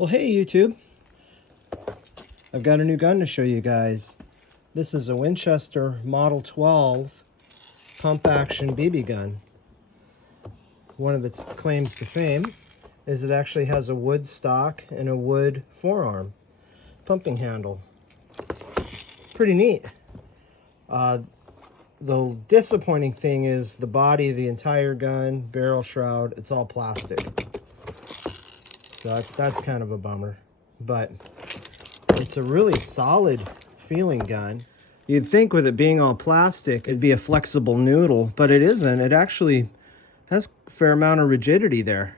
Well, hey YouTube, I've got a new gun to show you guys. This is a Winchester Model 12 pump action BB gun. One of its claims to fame is it actually has a wood stock and a wood forearm pumping handle. Pretty neat. The disappointing thing is the body of the entire gun, barrel shroud, it's all plastic. So that's kind of a bummer, but it's a really solid feeling gun. You'd think with it being all plastic, it'd be a flexible noodle, but it isn't. It actually has a fair amount of rigidity there.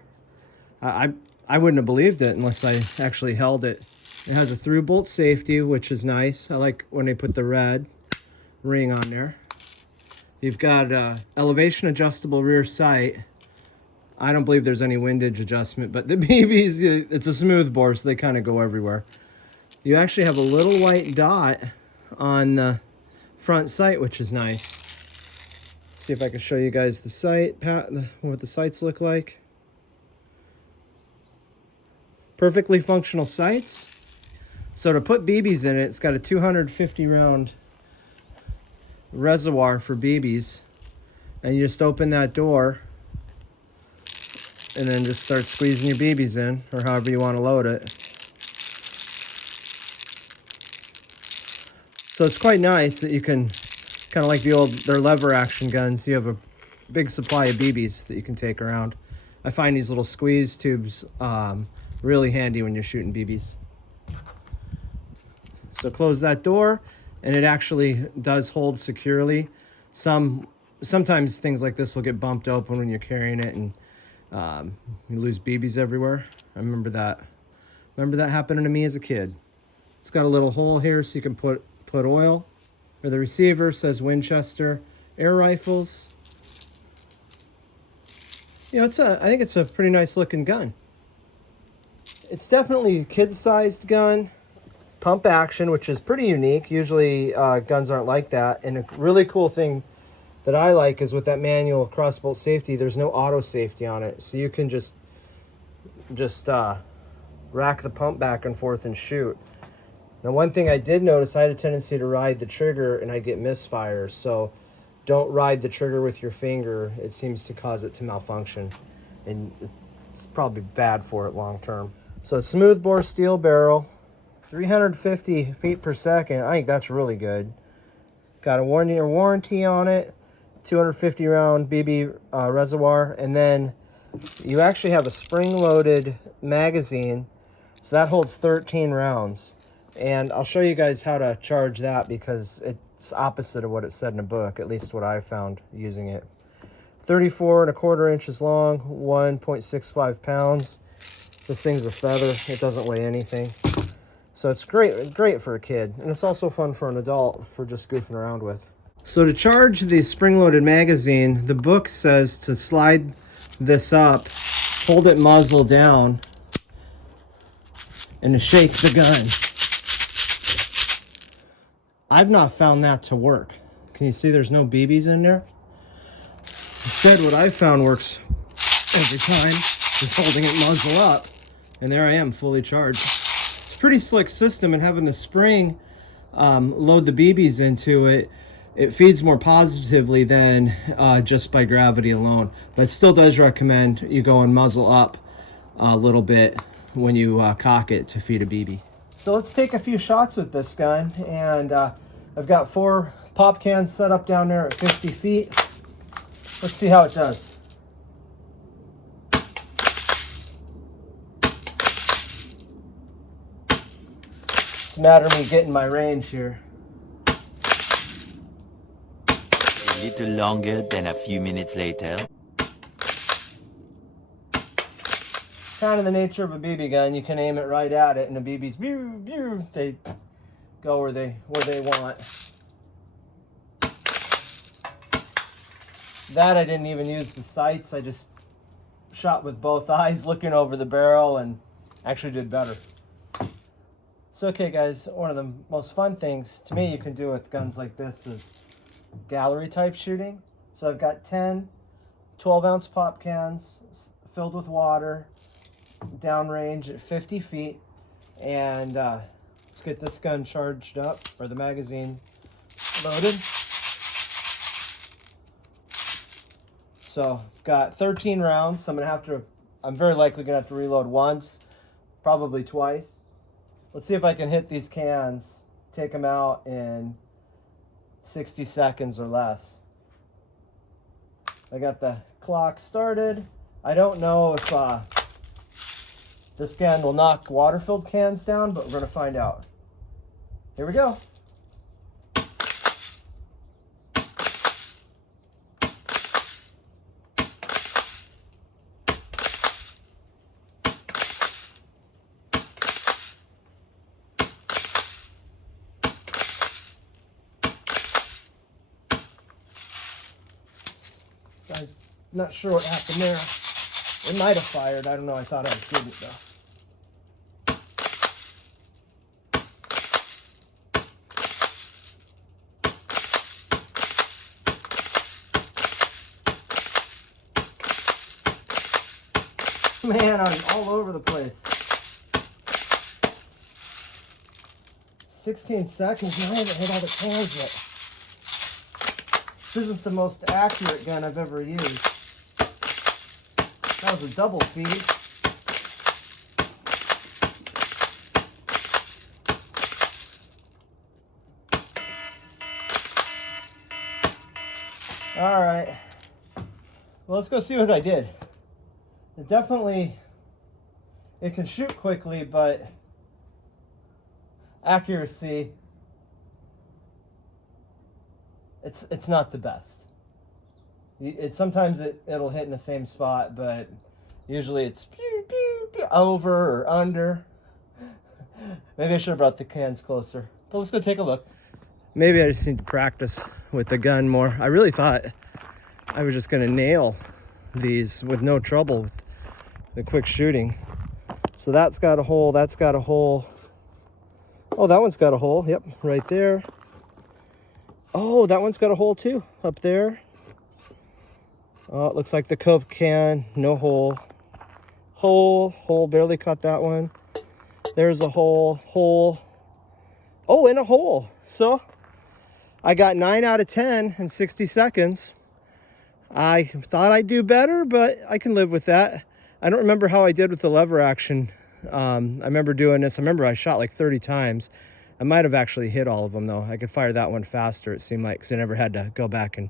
I wouldn't have believed it unless I actually held it. It has a through bolt safety, which is nice. I like when they put the red ring on there. You've got elevation adjustable rear sight. I don't believe there's any windage adjustment, but the BBs, it's a smooth bore, so they kind of go everywhere. You actually have a little white dot on the front sight, which is nice. Let's see if I can show you guys the sight, what the sights look like. Perfectly functional sights. So to put BBs in it, it's got a 250 round reservoir for BBs, and you just open that door and then just start squeezing your BBs in, or however you want to load it. So it's quite nice that you can, kind of like their lever action guns, you have a big supply of BBs that you can take around. I find these little squeeze tubes really handy when you're shooting BBs. So close that door, and it actually does hold securely. Sometimes things like this will get bumped open when you're carrying it, and you lose BBs everywhere. I remember that happening to me as a kid. It's got a little hole here so you can put oil. Or the receiver says Winchester air rifles. You know, I think it's a pretty nice looking gun. It's definitely a kid-sized gun. Pump action, which is pretty unique. Usually guns aren't like that. And a really cool thing that I like is with that manual crossbolt safety, there's no auto safety on it. So you can just rack the pump back and forth and shoot. Now, one thing I did notice, I had a tendency to ride the trigger and I'd get misfires. So don't ride the trigger with your finger. It seems to cause it to malfunction, and it's probably bad for it long term. So smooth bore steel barrel, 350 feet per second. I think that's really good. Got a 1 year warranty on it, 250 round BB reservoir, and then you actually have a spring loaded magazine, so that holds 13 rounds. And I'll show you guys how to charge that, because it's opposite of what it said in the book, at least what I found using it. 34¼ inches long, 1.65 pounds. This thing's a feather. It doesn't weigh anything. So it's great for a kid, and it's also fun for an adult for just goofing around with. So to charge the spring-loaded magazine, the book says to slide this up, hold it muzzle down, and to shake the gun. I've not found that to work. Can you see there's no BBs in there? Instead, what I found works every time is holding it muzzle up, and there I am, fully charged. It's a pretty slick system, and having the spring load the BBs into it, it feeds more positively than just by gravity alone. But it still does recommend you go and muzzle up a little bit when you cock it to feed a BB. So let's take a few shots with this gun, and I've got 4 pop cans set up down there at 50 feet. Let's see how it does. It's a matter of me getting my range here. A little longer than a few minutes later. Kind of the nature of a BB gun. You can aim it right at it, and the BBs, they go where they want. That I didn't even use the sights. I just shot with both eyes, looking over the barrel, and actually did better. So okay guys, one of the most fun things to me you can do with guns like this is gallery type shooting. So I've got 10 12-ounce pop cans filled with water. downrange at 50 feet. And let's get this gun charged up, or the magazine loaded. So got 13 rounds. So I'm very likely gonna have to reload once, probably twice. Let's see if I can hit these cans, take them out in 60 seconds or less. I got the clock started. I don't know if this gun will knock water-filled cans down, but we're gonna find out. Here we go. I'm not sure what happened there. It might have fired. I don't know. I thought I didn't though. Man, I'm all over the place. 16 seconds, and I haven't hit all the cans yet. This isn't the most accurate gun I've ever used. That was a double feed. All right. Well, let's go see what I did. It can shoot quickly, but accuracy, it's not the best. Sometimes it'll hit in the same spot, but usually it's pew, pew, pew, over or under. Maybe I should have brought the cans closer, but let's go take a look. Maybe I just need to practice with the gun more. I really thought I was just gonna nail these with no trouble with the quick shooting. So that's got a hole, that's got a hole. Oh, that one's got a hole. Yep, right there. Oh, that one's got a hole too, up there. Oh, it looks like the Coke can, no hole. Hole, barely caught that one. There's a hole. Oh, and a hole. So I got 9 out of 10 in 60 seconds. I thought I'd do better, but I can live with that. I don't remember how I did with the lever action. I remember doing this. I remember I shot like 30 times. I might have actually hit all of them though. I could fire that one faster, it seemed like, because I never had to go back and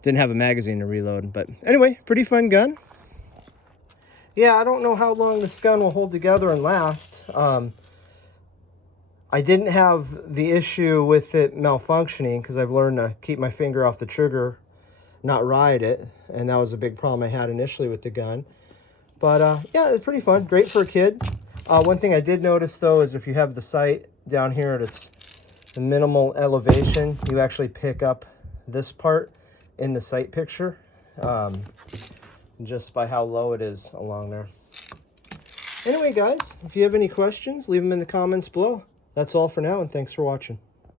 didn't have a magazine to reload. But anyway, pretty fun gun. Yeah, I don't know how long this gun will hold together and last. I didn't have the issue with it malfunctioning because I've learned to keep my finger off the trigger, not ride it, and that was a big problem I had initially with the gun. But yeah, it's pretty fun. Great for a kid. One thing I did notice though is if you have the sight down here at its minimal elevation, you actually pick up this part in the sight picture, just by how low it is along there. Anyway, guys, if you have any questions, leave them in the comments below. That's all for now, and thanks for watching.